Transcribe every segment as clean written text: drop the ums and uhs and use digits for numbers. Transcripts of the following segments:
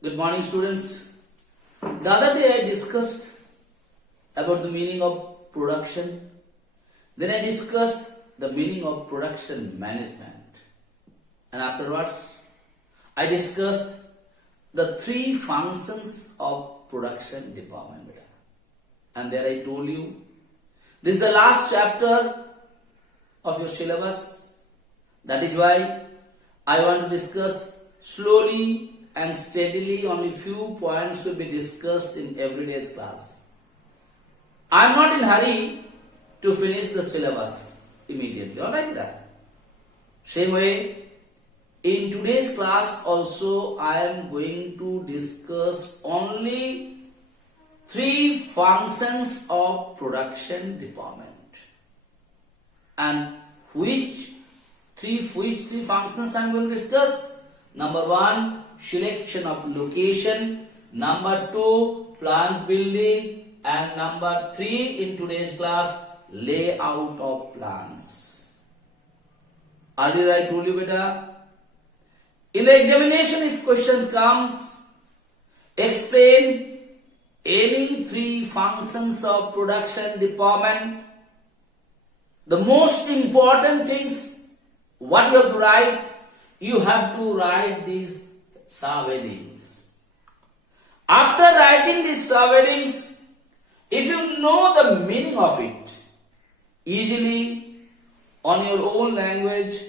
Good morning, students. The other day I discussed about the meaning of production. Then I discussed the meaning of production management. And afterwards, I discussed the three functions of production department. And there I told you, this is the last chapter of your syllabus. That is why I want to discuss slowly and steadily. Only few points will be discussed in every day's class. I am not in hurry to finish the syllabus immediately. Alright, same way, in today's class also I am going to discuss only three functions of production department. And which three functions I am going to discuss? Number one, selection of location. Number two, plant building. And number three in today's class, layout of plants. Earlier I told you, beta, in the examination if question comes, explain any three functions of production department. The most important things, what you have to write, you have to write these subheadings. After writing these subheadings, if you know the meaning of it, easily on your own language,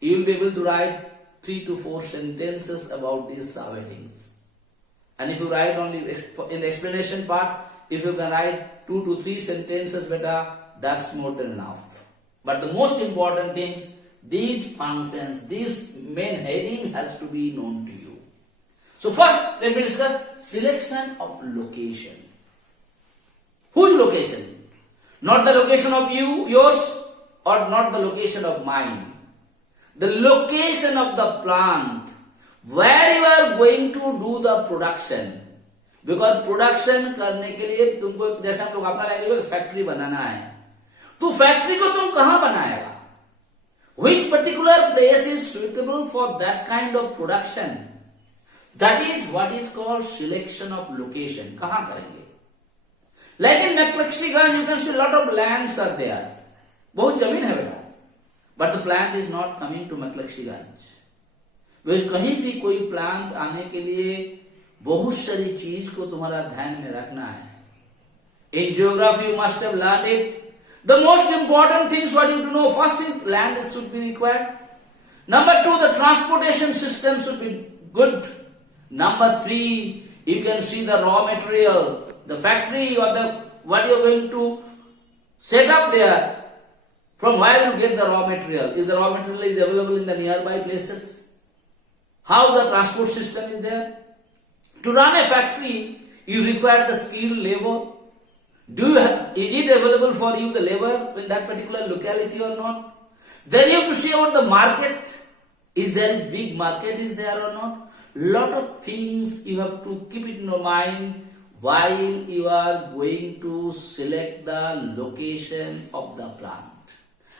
you will be able to write 3 to 4 sentences about these subheadings. And if you write only in the explanation part, if you can write 2 to 3 sentences better, that's more than enough. But the most important things, these functions, this main heading has to be known to you. So first, let me discuss selection of location. Whose location? Not the location of yours, or not the location of mine. The location of the plant, where you are going to do the production. Because production करने के लिए तुमको जैसे हम लोग अपना language में factory बनाना है, तो फैक्ट्री को तुम कहाँ बनाएगा? Which particular place is suitable for that kind of production? That is what is called selection of location. कहाँ करेंगे? Like in McClellan, you can see a lot of lands are there. बहुत जमीन है बेटा. But the plant is not coming to McClellan. Because कहीं भी कोई plant आने के लिए बहुत सारी चीज को तुम्हारा ध्यान में रखना है. In geography you must have learned it. The most important things what you have to know, first thing, land should be required. Number two, the transportation system should be good. Number three, you can see the raw material, the factory or the what you are going to set up there. From where you get the raw material? Is the raw material is available in the nearby places? How the transport system is there? To run a factory, you require the skilled labor. Is it available for you, the labor in that particular locality or not? Then you have to see about the market. Is there a big market is there or not? Lot of things you have to keep it in your mind while you are going to select the location of the plant.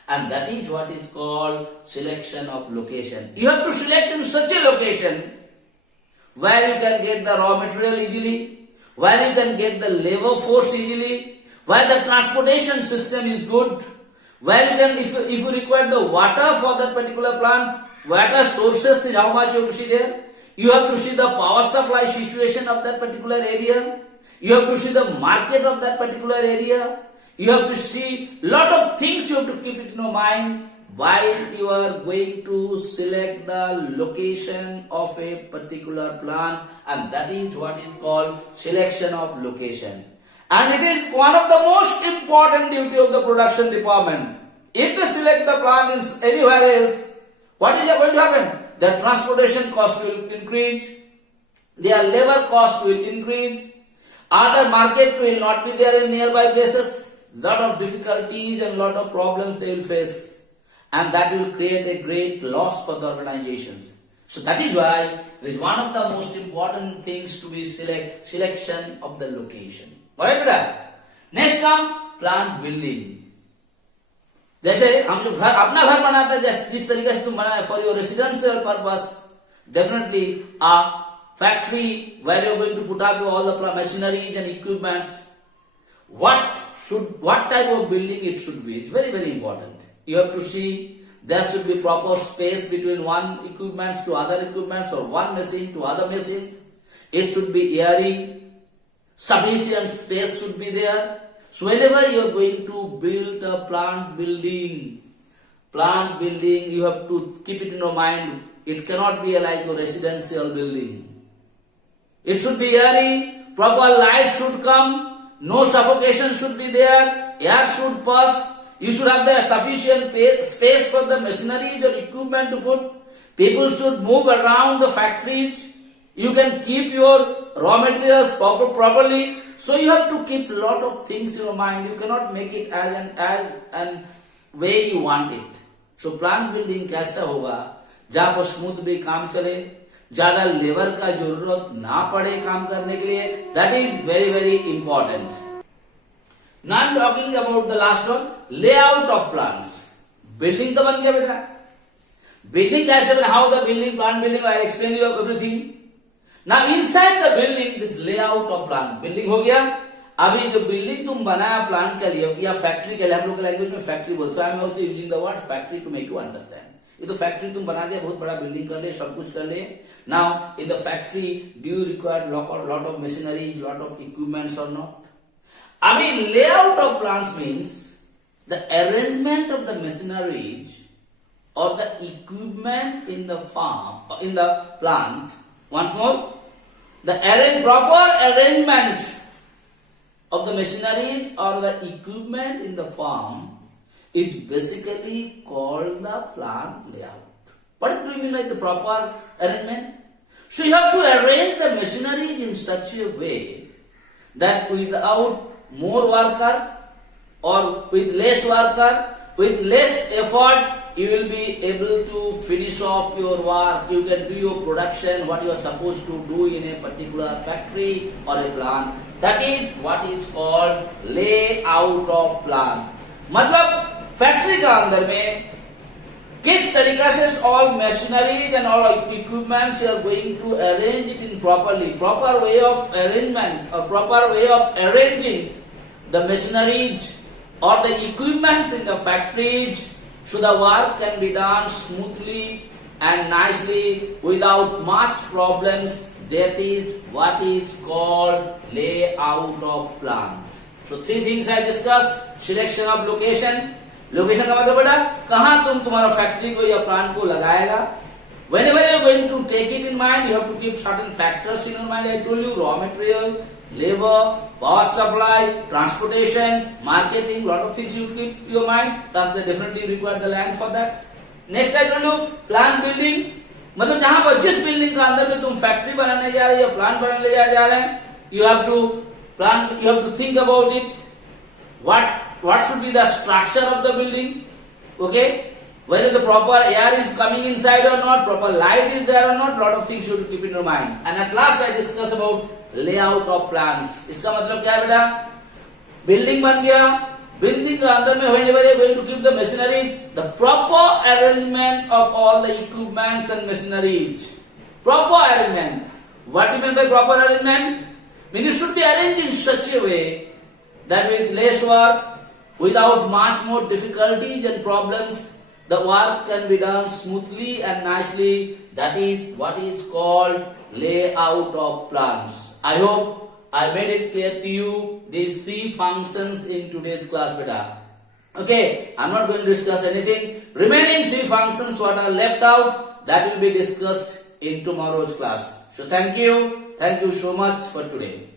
And that is what is called selection of location. You have to select in such a location where you can get the raw material easily, where you can get the labor force easily, where the transportation system is good, where you can, if you require the water for that particular plant, water sources is how much you have to see there. You have to see the power supply situation of that particular area. You have to see the market of that particular area. You have to see lot of things you have to keep it in your mind while you are going to select the location of a particular plant, and that is what is called selection of location. And it is one of the most important duty of the production department. If they select the plant in anywhere else, what is going to happen? Their transportation cost will increase, their labor cost will increase, other market will not be there in nearby places. Lot of difficulties and lot of problems they will face, and that will create a great loss for the organizations. So that is why it is one of the most important things to be selection of the location. Alright बेटा? Next come plant building. जैसे हम जो घर अपना घर बनाते हैं, जिस तरीके से तुम बनाए for your residential purpose, definitely factory where you are going to put up all the machineries and equipments, what type of building it should be? It's very, very important. You have to see there should be proper space between one equipments to other equipments or one machine to other machines. It should be airy. Sufficient space should be there. So whenever you are going to build a plant building, you have to keep it in your mind. It cannot be like a residential building. It should be airy, proper light should come, no suffocation should be there, air should pass. You should have the sufficient space for the machineries or equipment to put. People should move around the factories. You can keep your raw materials properly. So you have to keep a lot of things in your mind. You cannot make it as an way you want it. So plant building कैसा होगा जहाँ पर smoothly काम चले, ज्यादा labour का जरूरत ना पड़े काम करने के लिए. That is very, very important. Now I'm talking about the last one, layout of plants. Building तो बन गया बेटा. Building कैसे बना? How the building, plant building, I explain you everything. Now inside the building, this layout of plant. Building हो गया. अभी जो बिल्डिंग तुम बनाया प्लांट के लिए या फैक्ट्री के लिए, हम लोग के लैंग्वेज में फैक्ट्री बोलते हैं. I am also using the word factory to make you understand. ये तो फैक्ट्री तुम बना दिया, बहुत बड़ा बिल्डिंग कर ले, सब कुछ कर ले. Now in the factory do you require lot of machineries, lot of equipments और not? I mean, layout of plants means the arrangement of the machineries or the equipment in the farm, in the plant. Once more, the proper arrangement of the machineries or the equipment in the farm is basically called the plant layout. What do you mean by the proper arrangement? So you have to arrange the machineries in such a way that without more worker or with less worker, with less effort, you will be able to finish off your work. You can do your production, what you are supposed to do in a particular factory or a plant. That is what is called layout of plant. मतलब factory का अंदर में किस तरीका से all machineries and all equipments you are going to arrange it in proper way of arrangement or proper way of arranging the machineries or the equipments in the factories so the work can be done smoothly and nicely without much problems. That is what is called layout of plant. So three things I discussed. Selection of location. Location का मतलब बेटा कहां तुम तुम्हारा factory को या plant को लगाएगा. Whenever you are going to take it in mind, you have to keep certain factors in your mind. I told you raw material, labor, power supply, transportation, marketing, lot of things you keep in your mind. Thus they definitely require the land for that. Next I told you plant building. मतलब जहां पर जिस building का अंदर में तुम factory बनाने जा रहे हो या प्लांट बनाने जा रहे हैं, you have to think about it. What should be the structure of the building? Okay, whether the proper air is coming inside or not, proper light is there or not, lot of things you should keep in your mind. And at last I discuss about layout of plants. इसका मतलब क्या है बेटा? Building बन गया, building के अंदर में whenever you are going to keep the machineries, the proper arrangement of all the equipments and machineries. Proper arrangement. What do you mean by proper arrangement? Mean it should be arranged in such a way that with less work, without much more difficulties and problems, the work can be done smoothly and nicely. That is what is called layout of plants. I hope I made it clear to you these three functions in today's class, beta. Okay, I'm not going to discuss anything. Remaining three functions what are left out, that will be discussed in tomorrow's class. So thank you so much for today.